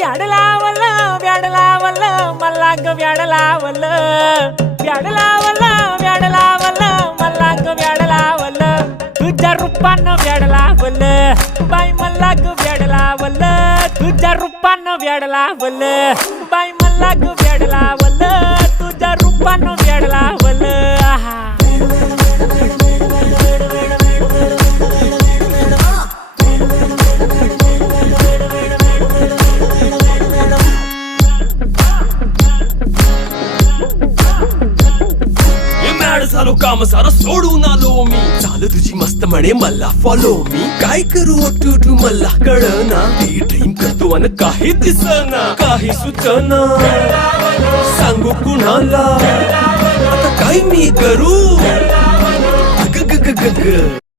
व्याड लावलं व्याड लावलं मला ग व्याड लावलं व्याड लावलं व्याड लावलं मला ग व्याड लावलं तुझ्या रूपानं व्याड लावलं बाई मला ग व्याड लावलं तुझ्या रूपानं व्याड लावलं बाई मला ग व्याड लावलं तुझ्या रूपानं व्याड लावलं आहा झालो काम सारं सोडून आलो मी चाल तुझी मस्त म्हणे मला फॉलो मी काय करू टू मला कळना ती ड्रीम करतो आणि काही दिसना काही सुचना सांगू कुणाला आता काय मी करू ग ग ग ग ग